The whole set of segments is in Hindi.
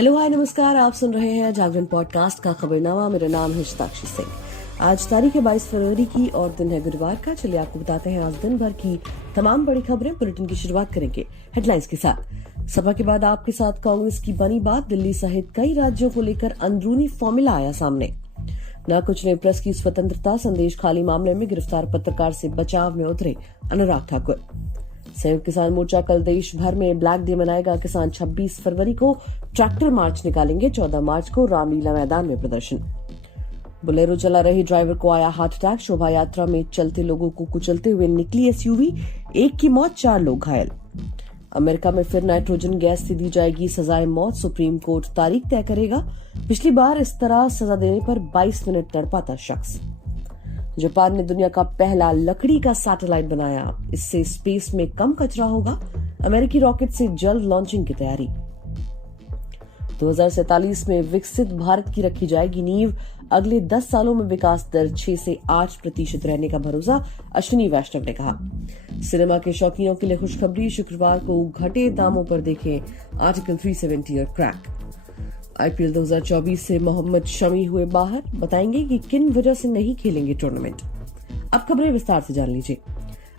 हेलो हाय नमस्कार, आप सुन रहे हैं जागरण पॉडकास्ट का खबरनामा। मेरा नाम है शताक्षी सिंह। आज तारीख है 22 फरवरी की और दिन है गुरुवार का। चलिए आपको बताते हैं आज दिन भर की तमाम बड़ी खबरें। बुलेटिन की शुरुआत करेंगे हेडलाइंस के साथ। सभा के बाद आपके साथ कांग्रेस की बनी बात। दिल्ली सहित कई राज्यों को लेकर अंदरूनी फॉर्मूला आया सामने। न कुछ ने प्रेस की स्वतंत्रता, संदेश खाली मामले में गिरफ्तार पत्रकार से बचाव में उतरे अनुराग ठाकुर। संयुक्त किसान मोर्चा कल देश भर में ब्लैक डे मनाएगा। किसान 26 फरवरी को ट्रैक्टर मार्च निकालेंगे। 14 मार्च को रामलीला मैदान में प्रदर्शन। बोलेरो चला रही ड्राइवर को आया हार्ट अटैक। शोभा यात्रा में चलते लोगों को कुचलते हुए निकली एसयूवी। एक की मौत, 4 लोग घायल। अमेरिका में फिर नाइट्रोजन गैस से दी जाएगी सजाए मौत। सुप्रीम कोर्ट तारीख तय करेगा। पिछली बार इस तरह सजा देने पर 22 मिनट तड़पा था शख्स। जापान ने दुनिया का पहला लकड़ी का सैटेलाइट बनाया। इससे स्पेस में कम कचरा होगा। अमेरिकी रॉकेट से जल्द लॉन्चिंग की तैयारी। 2047 में विकसित भारत की रखी जाएगी नींव। अगले 10 सालों में विकास दर 6 से 8% रहने का भरोसा, अश्विनी वैष्णव ने कहा। सिनेमा के शौकीनों के लिए खुशखबरी। शुक्रवार को घटे दामों पर देखें आर्टिकल 370 और क्रैक। आईपीएल 2024 से मोहम्मद शमी हुए बाहर। बताएंगे कि किन वजह से नहीं खेलेंगे टूर्नामेंट। अब खबरें विस्तार से जान लीजिए।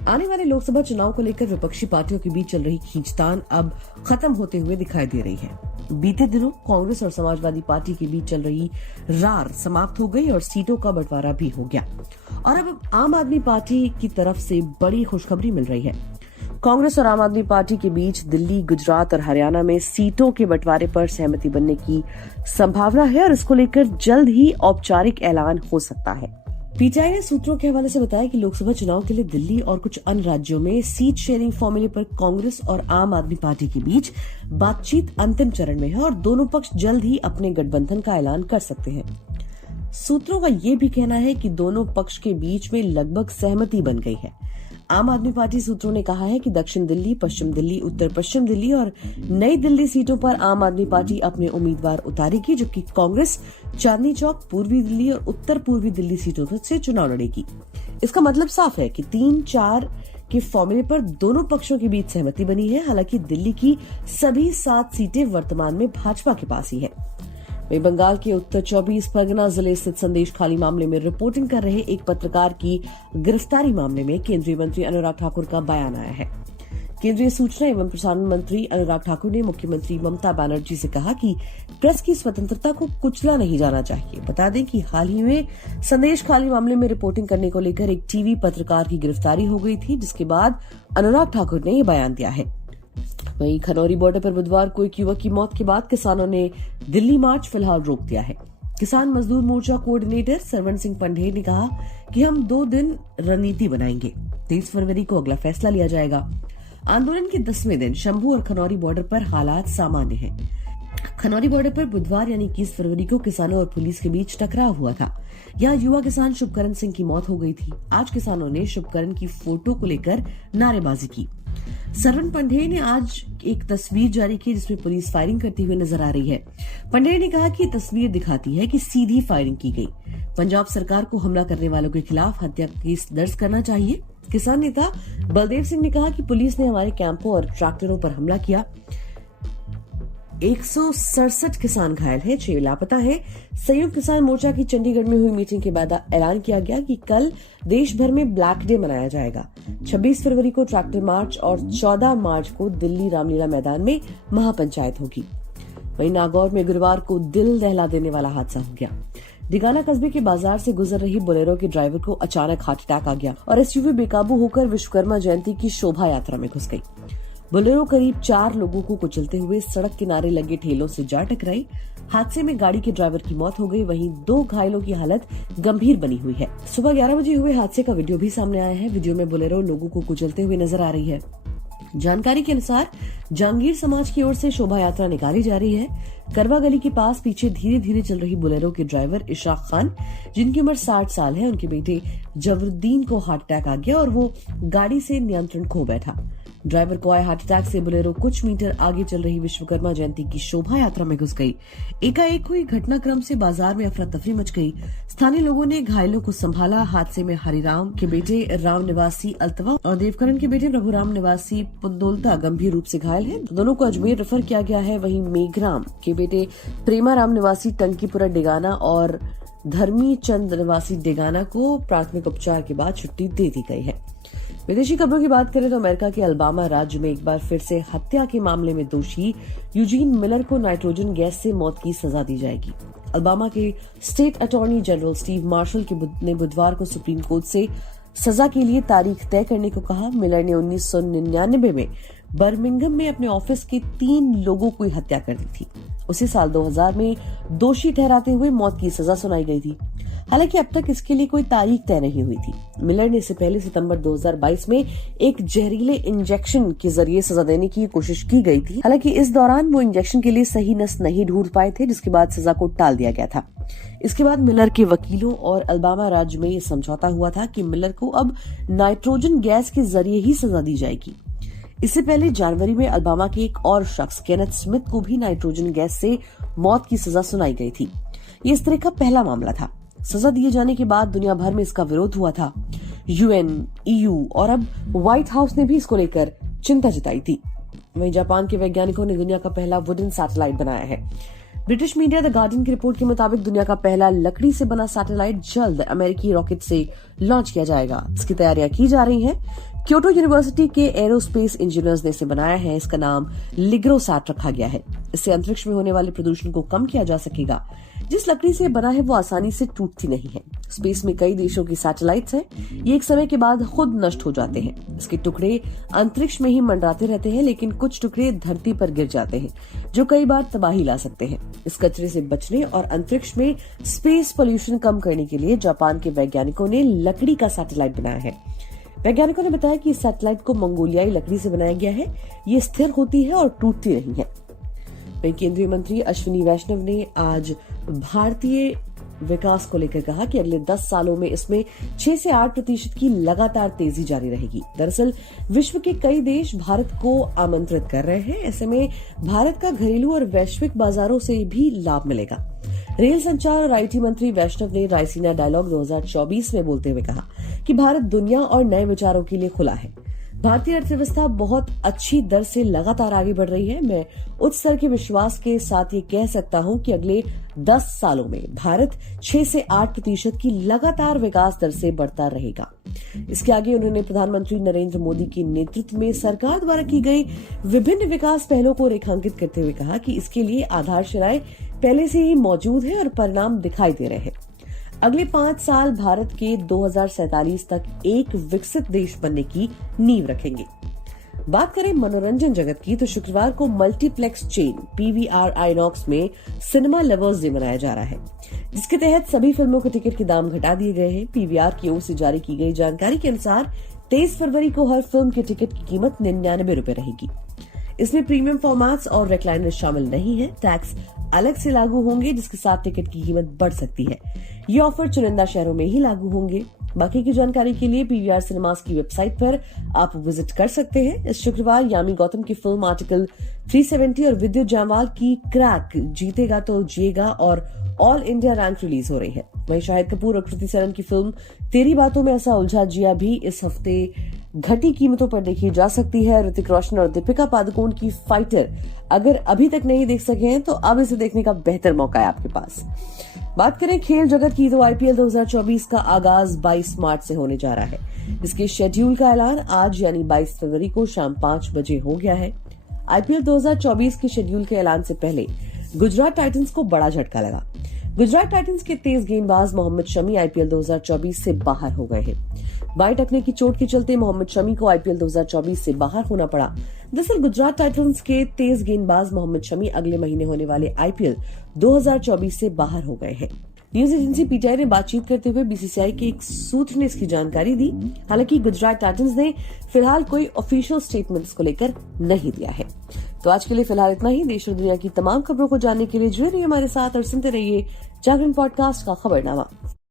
आने वाले लोकसभा चुनाव को लेकर विपक्षी पार्टियों के बीच चल रही खींचतान अब खत्म होते हुए दिखाई दे रही है। बीते दिनों कांग्रेस और समाजवादी पार्टी के बीच चल रही रार समाप्त हो गई और सीटों का बंटवारा भी हो गया। और अब आम आदमी पार्टी की तरफ से बड़ी खुशखबरी मिल रही है। कांग्रेस और आम आदमी पार्टी के बीच दिल्ली, गुजरात और हरियाणा में सीटों के बंटवारे पर सहमति बनने की संभावना है और इसको लेकर जल्द ही औपचारिक ऐलान हो सकता है। पीटीआई ने सूत्रों के हवाले से बताया कि लोकसभा चुनाव के लिए दिल्ली और कुछ अन्य राज्यों में सीट शेयरिंग फॉर्मूले पर कांग्रेस और आम आदमी पार्टी के बीच बातचीत अंतिम चरण में है और दोनों पक्ष जल्द ही अपने गठबंधन का ऐलान कर सकते हैं। सूत्रों का ये भी कहना है कि दोनों पक्ष के बीच में लगभग सहमति बन गई है। आम आदमी पार्टी सूत्रों ने कहा है कि दक्षिण दिल्ली, पश्चिम दिल्ली, उत्तर पश्चिम दिल्ली और नई दिल्ली सीटों पर आम आदमी पार्टी अपने उम्मीदवार उतारेगी, जबकि कांग्रेस चांदनी चौक, पूर्वी दिल्ली और उत्तर पूर्वी दिल्ली सीटों से चुनाव लड़ेगी। इसका मतलब साफ है कि 3-4 के फॉर्मूले पर दोनों पक्षों के बीच सहमति बनी है। हालांकि दिल्ली की सभी 7 सीटें वर्तमान में भाजपा के पास ही है। वहीं बंगाल के उत्तर 24 परगना जिले स्थित संदेश खाली मामले में रिपोर्टिंग कर रहे एक पत्रकार की गिरफ्तारी मामले में केंद्रीय मंत्री अनुराग ठाकुर का बयान आया है। केंद्रीय सूचना एवं प्रसारण मंत्री अनुराग ठाकुर ने मुख्यमंत्री ममता बनर्जी से कहा कि प्रेस की स्वतंत्रता को कुचला नहीं जाना चाहिए। बता दें कि हाल ही में संदेश खाली मामले में रिपोर्टिंग करने को लेकर एक टीवी पत्रकार की गिरफ्तारी हो गई थी, जिसके बाद अनुराग ठाकुर ने ये बयान दिया है। वहीं खनौरी बॉर्डर पर बुधवार को एक युवक की मौत के बाद किसानों ने दिल्ली मार्च फिलहाल रोक दिया है। किसान मजदूर मोर्चा कोऑर्डिनेटर सरवण सिंह पंढेर ने कहा कि हम 2 दिन रणनीति बनाएंगे। 23 फरवरी को अगला फैसला लिया जाएगा। आंदोलन के 10वें दिन शंभू और खनौरी बॉर्डर पर हालात सामान्य हैं। खनौरी बॉर्डर पर बुधवार यानी 21 फरवरी को किसानों और पुलिस के बीच टकराव हुआ था। यहाँ युवा किसान शुभकरण सिंह की मौत हो गई थी। आज किसानों ने शुभकरण की फोटो को लेकर नारेबाजी की। सरवण पंढेर ने आज एक तस्वीर जारी की जिसमें पुलिस फायरिंग करती हुई नजर आ रही है। पंढेर ने कहा कि तस्वीर दिखाती है कि सीधी फायरिंग की गई। पंजाब सरकार को हमला करने वालों के खिलाफ हत्या केस दर्ज करना चाहिए। किसान नेता बलदेव सिंह ने कहा कि पुलिस ने हमारे कैंपों और ट्रैक्टरों पर हमला किया। 167 किसान घायल हैं, 6 लापता हैं। संयुक्त किसान मोर्चा की चंडीगढ़ में हुई मीटिंग के बाद ऐलान किया गया कि कल देश भर में ब्लैक डे मनाया जाएगा। 26 फरवरी को ट्रैक्टर मार्च और 14 मार्च को दिल्ली रामलीला मैदान में महापंचायत होगी। वहीं नागौर में गुरुवार को दिल दहला देने वाला हादसा हो गया। डिगाना कस्बे के बाजार से गुजर रही बोलेरो के ड्राइवर को अचानक हार्ट अटैक आ गया और एसयूवी बेकाबू होकर विश्वकर्मा जयंती की शोभा यात्रा में घुस गई। बोलेरो करीब 4 लोगों को कुचलते हुए सड़क किनारे लगे ठेलों से जा टकराई। हादसे में गाड़ी के ड्राइवर की मौत हो गई, वहीं 2 घायलों की हालत गंभीर बनी हुई है। सुबह 11 बजे हुए हादसे का वीडियो भी सामने आया है। वीडियो में बोलेरो लोगों को कुचलते हुए नजर आ रही है। जानकारी के अनुसार जहांगीर समाज की ओर से शोभा यात्रा निकाली जा रही है। करवा गली के पास पीछे धीरे धीरे चल रही बोलेरो के ड्राइवर इशराक खान, जिनकी उम्र 60 साल है, उनके बेटे जवरुद्दीन को हार्ट अटैक आ गया और वो गाड़ी से नियंत्रण खो बैठा। ड्राइवर को आए हार्ट अटैक से बोलेरो कुछ मीटर आगे चल रही विश्वकर्मा जयंती की शोभा यात्रा में घुस गई। एकाएक हुई घटनाक्रम से बाजार में अफरा तफरी मच गई। स्थानीय लोगों ने घायलों को संभाला। हादसे में हरिराम के बेटे राम निवासी अल्तवा और देवकरण के बेटे प्रभुराम निवासी पुंदोलता गंभीर रूप से घायल हैं। दोनों को अजमेर रेफर किया गया है। वहीं मेघराम के बेटे प्रेमाराम निवासी टंकीपुरा डिगाना और धर्मी चंद निवासी डिगाना को प्राथमिक उपचार के बाद छुट्टी दे दी गई है। विदेशी खबरों की बात करें तो अमेरिका के अल्बामा राज्य में एक बार फिर से हत्या के मामले में दोषी यूजीन मिलर को नाइट्रोजन गैस से मौत की सजा दी जाएगी। अल्बामा के state attorney general Steve Marshall ने बुधवार को सुप्रीम कोर्ट से सजा के लिए तारीख तय करने को कहा। मिलर ने 1999 में बर्मिंघम में अपने ऑफिस के 3 लोगों की हत्या कर दी थी। उसी साल 2000 में दोषी ठहराते हुए मौत की सजा सुनाई गई थी। हालांकि अब तक इसके लिए कोई तारीख तय नहीं हुई थी। मिलर ने इससे पहले सितंबर 2022 में एक जहरीले इंजेक्शन के जरिए सजा देने की कोशिश की गई थी। हालांकि इस दौरान वो इंजेक्शन के लिए सही नस नहीं ढूंढ पाए थे, जिसके बाद सजा को टाल दिया गया था। इसके बाद मिलर के वकीलों और अल्बामा राज्य में यह समझौता हुआ था कि मिलर को अब नाइट्रोजन गैस के जरिए ही सजा दी जाएगी। इससे पहले जनवरी में अल्बामा के एक और शख्स केनेथ स्मिथ को भी नाइट्रोजन गैस से मौत की सजा सुनाई गई थी। ये इस तरह का पहला मामला था। सजा दिए जाने के बाद दुनिया भर में इसका विरोध हुआ था। यूएन, ईयू और अब व्हाइट हाउस ने भी इसको लेकर चिंता जताई थी। वहीं जापान के वैज्ञानिकों ने दुनिया का पहला वुडन सैटेलाइट बनाया है। ब्रिटिश मीडिया द गार्डियन की रिपोर्ट के मुताबिक दुनिया का पहला लकड़ी से बना सैटेलाइट जल्द अमेरिकी रॉकेट से लॉन्च किया जाएगा। इसकी तैयारियां की जा रही हैं। क्योटो यूनिवर्सिटी के एरोस्पेस इंजीनियर्स ने इसे बनाया है। इसका नाम लिग्रोसैट रखा गया है। इससे अंतरिक्ष में होने वाले प्रदूषण को कम किया जा सकेगा। जिस लकड़ी से बना है वो आसानी से टूटती नहीं है। स्पेस में कई देशों की सैटेलाइट्स हैं। ये एक समय के बाद खुद नष्ट हो जाते हैं। इसके टुकड़े अंतरिक्ष में ही मंडराते रहते हैं, लेकिन कुछ टुकड़े धरती पर गिर जाते हैं, जो कई बार तबाही ला सकते हैं। इस कचरे से बचने और अंतरिक्ष में स्पेस पोल्यूशन कम करने के लिए जापान के वैज्ञानिकों ने लकड़ी का सैटेलाइट बनाया है। वैज्ञानिकों ने बताया कि इस सैटेलाइट को मंगोलियाई लकड़ी से बनाया गया है। ये स्थिर होती है और टूटती नहीं है। वहीं केंद्रीय मंत्री अश्विनी वैष्णव ने आज भारतीय विकास को लेकर कहा कि अगले 10 सालों में इसमें 6 से 8% की लगातार तेजी जारी रहेगी। दरअसल विश्व के कई देश भारत को आमंत्रित कर रहे हैं। ऐसे में भारत का घरेलू और वैश्विक बाजारों से भी लाभ मिलेगा। रेल संचार और आईटी मंत्री वैष्णव ने रायसीना डायलॉग 2024 में बोलते हुए कहा कि भारत दुनिया और नए विचारों के लिए खुला है। भारतीय अर्थव्यवस्था बहुत अच्छी दर से लगातार आगे बढ़ रही है। मैं उच्च स्तर के विश्वास के साथ ये कह सकता हूं कि अगले 10 सालों में भारत 6 से 8% की लगातार विकास दर से बढ़ता रहेगा। इसके आगे उन्होंने प्रधानमंत्री नरेंद्र मोदी के नेतृत्व में सरकार द्वारा की गई विभिन्न विकास पहलों को रेखांकित करते हुए कहा कि इसके लिए आधारशिलाएं पहले से ही मौजूद है और परिणाम दिखाई दे रहे हैं। अगले 5 साल भारत के 2047 तक एक विकसित देश बनने की नींव रखेंगे। बात करें मनोरंजन जगत की तो शुक्रवार को मल्टीप्लेक्स चेन पीवीआर आइनॉक्स में सिनेमा लवर्स डे मनाया जा रहा है, जिसके तहत सभी फिल्मों के टिकट के दाम घटा दिए गए हैं। पीवीआर की ओर से जारी की गई जानकारी के अनुसार 23 फरवरी को हर फिल्म के टिकट की कीमत 99 रुपए रहेगी। इसमें प्रीमियम फॉर्मेट्स और रेक्लाइनर शामिल नहीं है। टैक्स अलग से लागू होंगे, जिसके साथ टिकट की कीमत बढ़ सकती है। ये ऑफर चुनिंदा शहरों में ही लागू होंगे। बाकी की जानकारी के लिए पीवीआर सिनेमास की वेबसाइट पर आप विजिट कर सकते हैं। इस शुक्रवार यामी गौतम की फिल्म आर्टिकल 370 और विद्युत जामवाल की क्रैक जीतेगा तो जिएगा और ऑल इंडिया रैंक रिलीज हो रही है। वहीं शाहिद कपूर और कृति सेनन की फिल्म तेरी बातों में ऐसा उलझा जिया भी इस हफ्ते घटी कीमतों पर देखी जा सकती है। ऋतिक रोशन और दीपिका पादुकोण की फाइटर अगर अभी तक नहीं देख सके हैं तो अब इसे देखने का बेहतर मौका है आपके पास। बात करें खेल जगत की तो आईपीएल 2024 का आगाज 22 मार्च से होने जा रहा है। इसके शेड्यूल का ऐलान आज यानी 22 फरवरी को शाम 5 बजे हो गया है। आईपीएल 2024 के शेड्यूल के ऐलान से पहले गुजरात टाइटंस को बड़ा झटका लगा। गुजरात टाइटंस के तेज गेंदबाज मोहम्मद शमी आईपीएल 2024 से बाहर हो गए हैं। बाएं टखने की चोट के चलते मोहम्मद शमी को आईपीएल 2024 से बाहर होना पड़ा। दरअसल गुजरात टाइटंस के तेज गेंदबाज मोहम्मद शमी अगले महीने होने वाले आईपीएल 2024 से बाहर हो गए हैं। न्यूज एजेंसी पीटीआई ने बातचीत करते हुए बीसीसीआई के एक सूत्र ने इसकी जानकारी दी। हालांकि गुजरात टाइटंस ने फिलहाल कोई ऑफिशियल स्टेटमेंट को लेकर नहीं दिया है। तो आज के लिए फिलहाल इतना ही। देश और दुनिया की तमाम खबरों को जानने के लिए जुड़े रहिए हमारे साथ और सुनते रहिए जागरण पॉडकास्ट का खबरनामा।